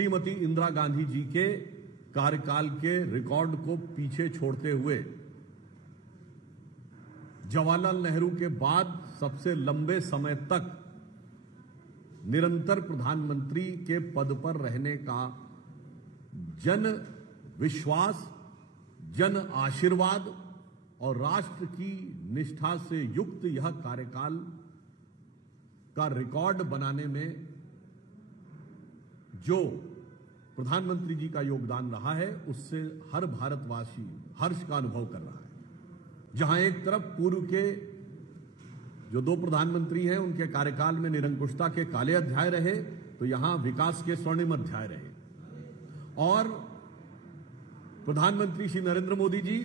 श्रीमती इंदिरा गांधी जी के कार्यकाल के रिकॉर्ड को पीछे छोड़ते हुए जवाहरलाल नेहरू के बाद सबसे लंबे समय तक निरंतर प्रधानमंत्री के पद पर रहने का जन विश्वास, जन आशीर्वाद और राष्ट्र की निष्ठा से युक्त यह कार्यकाल का रिकॉर्ड बनाने में जो प्रधानमंत्री जी का योगदान रहा है, उससे हर भारतवासी हर्ष का अनुभव कर रहा है। जहां एक तरफ पूर्व के जो दो प्रधानमंत्री हैं, उनके कार्यकाल में निरंकुशता के काले अध्याय रहे, तो यहां विकास के स्वर्णिम अध्याय रहे। और प्रधानमंत्री श्री नरेंद्र मोदी जी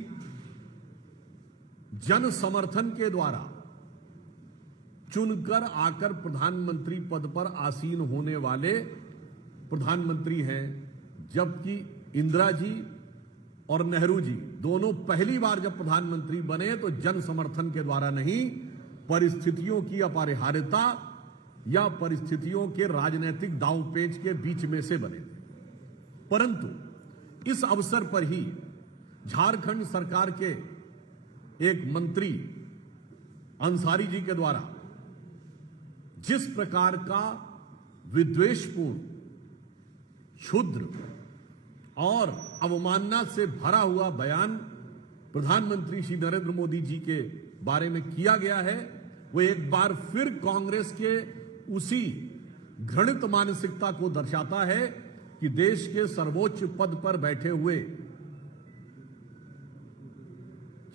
जन समर्थन के द्वारा चुनकर आकर प्रधानमंत्री पद पर आसीन होने वाले प्रधानमंत्री हैं, जबकि इंदिरा जी और नेहरू जी दोनों पहली बार जब प्रधानमंत्री बने तो जन समर्थन के द्वारा नहीं, परिस्थितियों की अपरिहार्यता या परिस्थितियों के राजनीतिक दांवपेच के बीच में से बने थे। परंतु इस अवसर पर ही झारखंड सरकार के एक मंत्री अंसारी जी के द्वारा जिस प्रकार का विद्वेषपूर्ण, क्षुद्र और अवमानना से भरा हुआ बयान प्रधानमंत्री श्री नरेंद्र मोदी जी के बारे में किया गया है, वो एक बार फिर कांग्रेस के उसी घृणित मानसिकता को दर्शाता है कि देश के सर्वोच्च पद पर बैठे हुए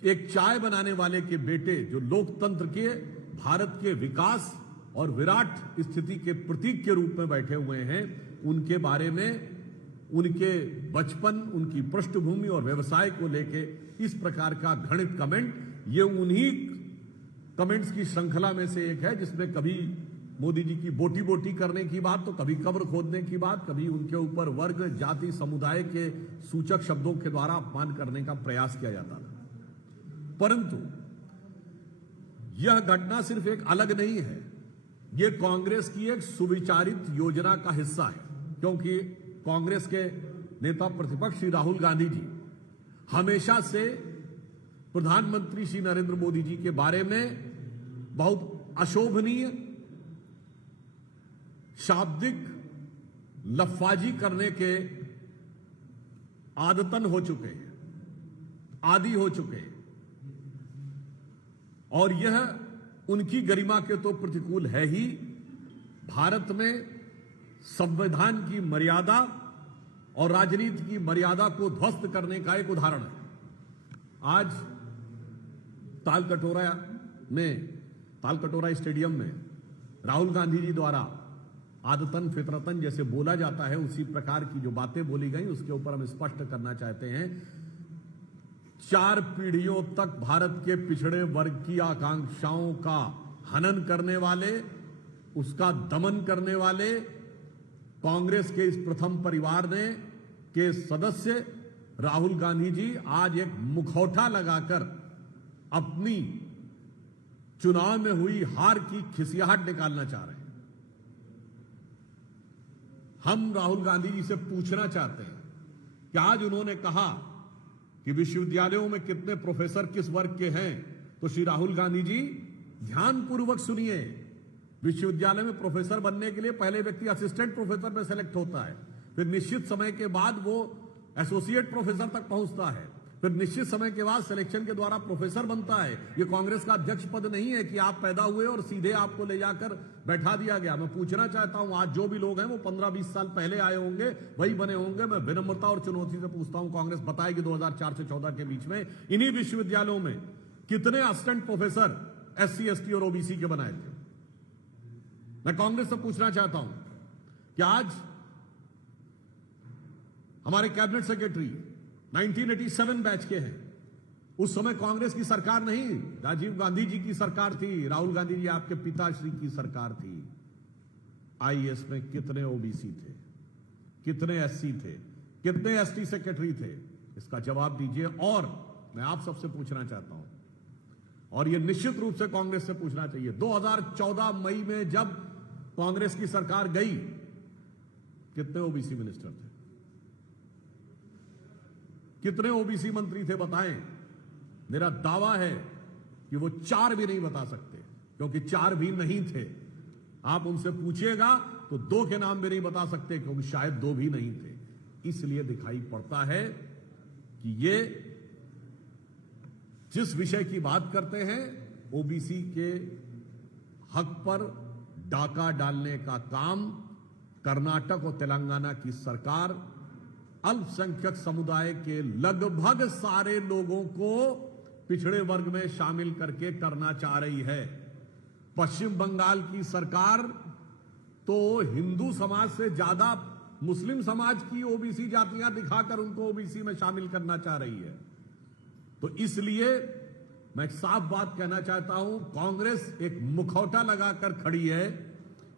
एक चाय बनाने वाले के बेटे, जो लोकतंत्र के, भारत के विकास और विराट स्थिति के प्रतीक के रूप में बैठे हुए हैं, उनके बारे में, उनके बचपन, उनकी पृष्ठभूमि और व्यवसाय को लेके इस प्रकार का घृणित कमेंट, ये उन्हीं कमेंट्स की श्रृंखला में से एक है जिसमें कभी मोदी जी की बोटी बोटी करने की बात, तो कभी कब्र खोदने की बात, कभी उनके ऊपर वर्ग, जाति, समुदाय के सूचक शब्दों के द्वारा अपमान करने का प्रयास किया जाता था। परंतु यह घटना सिर्फ एक अलग नहीं है, यह कांग्रेस की एक सुविचारित योजना का हिस्सा है, क्योंकि कांग्रेस के नेता प्रतिपक्ष श्री राहुल गांधी जी हमेशा से प्रधानमंत्री श्री नरेंद्र मोदी जी के बारे में बहुत अशोभनीय शाब्दिक लफाजी करने के आदतन हो चुके हैं, आदी हो चुके हैं, और यह उनकी गरिमा के तो प्रतिकूल है ही। भारत में संविधान की मर्यादा और राजनीति की मर्यादा को ध्वस्त करने का एक उदाहरण है। आज तालकटोरा स्टेडियम में राहुल गांधी जी द्वारा आदतन फितरतन जैसे बोला जाता है, उसी प्रकार की जो बातें बोली गई, उसके ऊपर हम स्पष्ट करना चाहते हैं। 4 पीढ़ियों तक भारत के पिछड़े वर्ग की आकांक्षाओं का हनन करने वाले, उसका दमन करने वाले कांग्रेस के इस प्रथम परिवार के सदस्य राहुल गांधी जी आज एक मुखौटा लगाकर अपनी चुनाव में हुई हार की खिसियाहट निकालना चाह रहे हैं। हम राहुल गांधी जी से पूछना चाहते हैं कि आज उन्होंने कहा कि विश्वविद्यालयों में कितने प्रोफेसर किस वर्ग के हैं, तो श्री राहुल गांधी जी ध्यानपूर्वक सुनिए। विश्वविद्यालय में प्रोफेसर बनने के लिए पहले व्यक्ति असिस्टेंट प्रोफेसर में सेलेक्ट होता है, फिर निश्चित समय के बाद वो एसोसिएट प्रोफेसर तक पहुंचता है, फिर निश्चित समय के बाद सिलेक्शन के द्वारा प्रोफेसर बनता है। ये कांग्रेस का अध्यक्ष पद नहीं है कि आप पैदा हुए और सीधे आपको ले जाकर बैठा दिया गया। मैं पूछना चाहता हूं, आज जो भी लोग हैं वो 15-20 साल पहले आए होंगे, वही बने होंगे। मैं विनम्रता और चुनौती से पूछता हूं, कांग्रेस बताएगी 2004 से 14 के बीच में इन्हीं विश्वविद्यालयों में कितने असिस्टेंट प्रोफेसर SC, ST और OBC के बनाए थे? मैं कांग्रेस से पूछना चाहता हूं कि आज हमारे कैबिनेट सेक्रेटरी 1987 बैच के हैं। उस समय कांग्रेस की सरकार नहीं, राजीव गांधी जी की सरकार थी, राहुल गांधी जी आपके पिताश्री की सरकार थी। IAS में कितने OBC थे, कितने SC थे, कितने ST सेक्रेटरी थे? इसका जवाब दीजिए। और मैं आप सबसे पूछना चाहता हूं, और यह निश्चित रूप से कांग्रेस से पूछना चाहिए, 2014 मई में जब कांग्रेस की सरकार गई कितने ओबीसी मिनिस्टर थे? कितने ओबीसी मंत्री थे बताएं? मेरा दावा है कि वो 4 भी नहीं बता सकते, क्योंकि 4 भी नहीं थे। आप उनसे पूछिएगा तो 2 के नाम भी नहीं बता सकते, क्योंकि शायद 2 भी नहीं थे। इसलिए दिखाई पड़ता है कि ये जिस विषय की बात करते हैं, ओबीसी के हक पर डाका डालने का काम कर्नाटक और तेलंगाना की सरकार अल्पसंख्यक समुदाय के लगभग सारे लोगों को पिछड़े वर्ग में शामिल करके करना चाह रही है। पश्चिम बंगाल की सरकार तो हिंदू समाज से ज्यादा मुस्लिम समाज की ओबीसी जातियां दिखाकर उनको ओबीसी में शामिल करना चाह रही है। तो इसलिए मैं एक साफ बात कहना चाहता हूं, कांग्रेस एक मुखौटा लगाकर खड़ी है।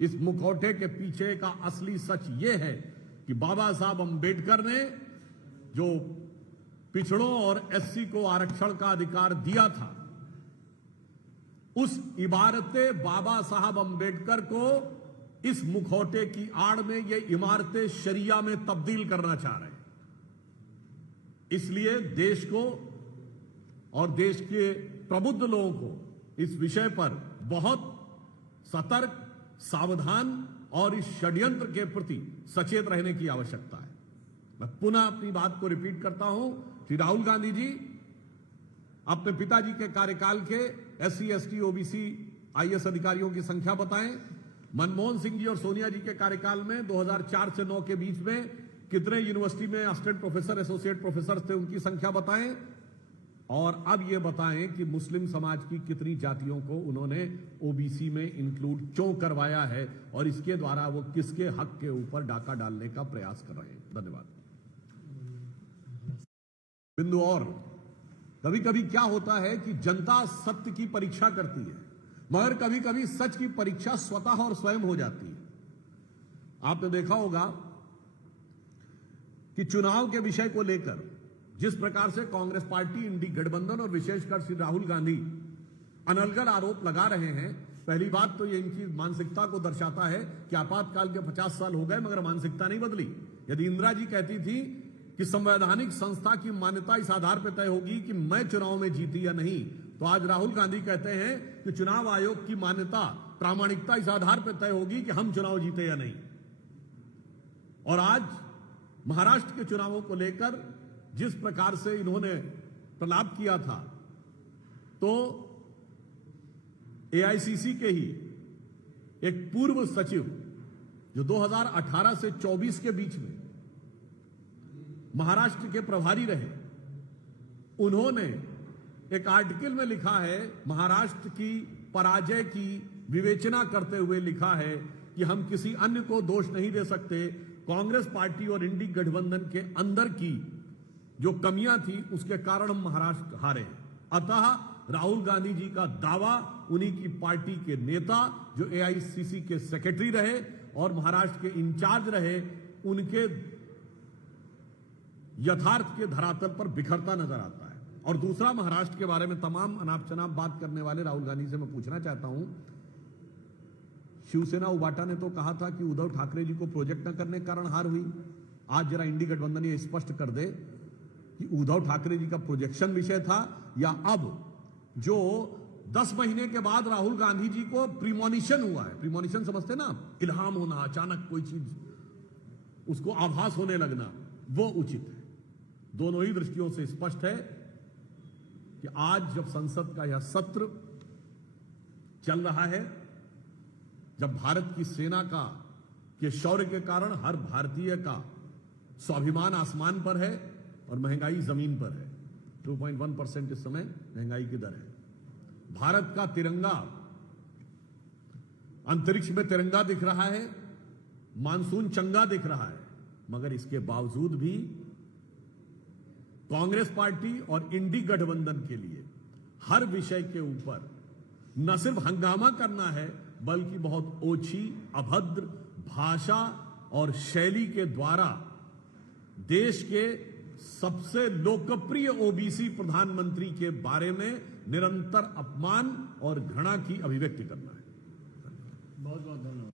इस मुखौटे के पीछे का असली सच यह है कि बाबा साहब अंबेडकर ने जो पिछड़ों और एससी को आरक्षण का अधिकार दिया था, उस इबारते बाबा साहब अंबेडकर को इस मुखौटे की आड़ में ये इमारतें शरिया में तब्दील करना चाह रहे हैं। इसलिए देश को और देश के प्रबुद्ध लोगों को इस विषय पर बहुत सतर्क, सावधान और इस षड्यंत्र के प्रति सचेत रहने की आवश्यकता है। मैं पुनः अपनी बात को रिपीट करता हूं। श्री राहुल गांधी जी अपने पिताजी के कार्यकाल के एससी, एसटी, ओबीसी, आईएएस अधिकारियों की संख्या बताएं। मनमोहन सिंह जी और सोनिया जी के कार्यकाल में 2004 से 9 के बीच में कितने यूनिवर्सिटी में असिस्टेंट प्रोफेसर, एसोसिएट प्रोफेसर थे, उनकी संख्या बताएं। और अब यह बताएं कि मुस्लिम समाज की कितनी जातियों को उन्होंने ओबीसी में इंक्लूड क्यों करवाया है और इसके द्वारा वो किसके हक के ऊपर डाका डालने का प्रयास कर रहे हैं। धन्यवाद। बिंदु और कभी कभी क्या होता है कि जनता सत्य की परीक्षा करती है, मगर कभी कभी सच की परीक्षा स्वतः और स्वयं हो जाती है। आपने देखा होगा कि चुनाव के विषय को लेकर जिस प्रकार से कांग्रेस पार्टी, इंडी गठबंधन और विशेषकर श्री राहुल गांधी अनर्गल आरोप लगा रहे हैं, पहली बात तो ये इनकी मानसिकता को दर्शाता है कि आपातकाल के 50 साल हो गए मगर मानसिकता नहीं बदली। यदि इंदिरा जी कहती थी कि संवैधानिक संस्था की मान्यता इस आधार पर तय होगी कि मैं चुनाव में जीती या नहीं, तो आज राहुल गांधी कहते हैं कि चुनाव आयोग की मान्यता, प्रामाणिकता इस आधार पर तय होगी कि हम चुनाव जीते या नहीं। और आज महाराष्ट्र के चुनावों को लेकर जिस प्रकार से इन्होंने प्रलाप किया था, तो एआईसीसी के ही एक पूर्व सचिव जो 2018 से 24 के बीच में महाराष्ट्र के प्रभारी रहे, उन्होंने एक आर्टिकल में लिखा है, महाराष्ट्र की पराजय की विवेचना करते हुए लिखा है कि हम किसी अन्य को दोष नहीं दे सकते, कांग्रेस पार्टी और इंडी गठबंधन के अंदर की जो कमियां थी उसके कारण हम महाराष्ट्र हारे। अतः राहुल गांधी जी का दावा, उन्हीं की पार्टी के नेता जो एआईसीसी के सेक्रेटरी रहे और महाराष्ट्र के इंचार्ज रहे, उनके यथार्थ के धरातल पर बिखरता नजर आता है। और दूसरा, महाराष्ट्र के बारे में तमाम अनाप शनाप बात करने वाले राहुल गांधी से मैं पूछना चाहता हूं, शिवसेना उबाटा ने तो कहा था कि उद्धव ठाकरे जी को प्रोजेक्ट न करने के कारण हार हुई। आज जरा इंडी गठबंधन ये स्पष्ट कर दे कि उद्धव ठाकरे जी का प्रोजेक्शन विषय था या अब जो 10 महीने के बाद राहुल गांधी जी को प्रीमोनिशन हुआ है, प्रीमोनिशन समझते ना, इल्हाम होना, अचानक कोई चीज उसको आभास होने लगना, वो उचित है। दोनों ही दृष्टियों से स्पष्ट है कि आज जब संसद का यह सत्र चल रहा है, जब भारत की सेना के शौर्य के कारण हर भारतीय का स्वाभिमान आसमान पर है और महंगाई जमीन पर है, 2.1% इस समय महंगाई की दर है। भारत का तिरंगा अंतरिक्ष में तिरंगा दिख रहा है, मानसून चंगा दिख रहा है, मगर इसके बावजूद भी कांग्रेस पार्टी और इंडी गठबंधन के लिए हर विषय के ऊपर न सिर्फ हंगामा करना है, बल्कि बहुत ओछी, अभद्र भाषा और शैली के द्वारा देश के सबसे लोकप्रिय ओबीसी प्रधानमंत्री के बारे में निरंतर अपमान और घृणा की अभिव्यक्ति करना है। बहुत बहुत धन्यवाद।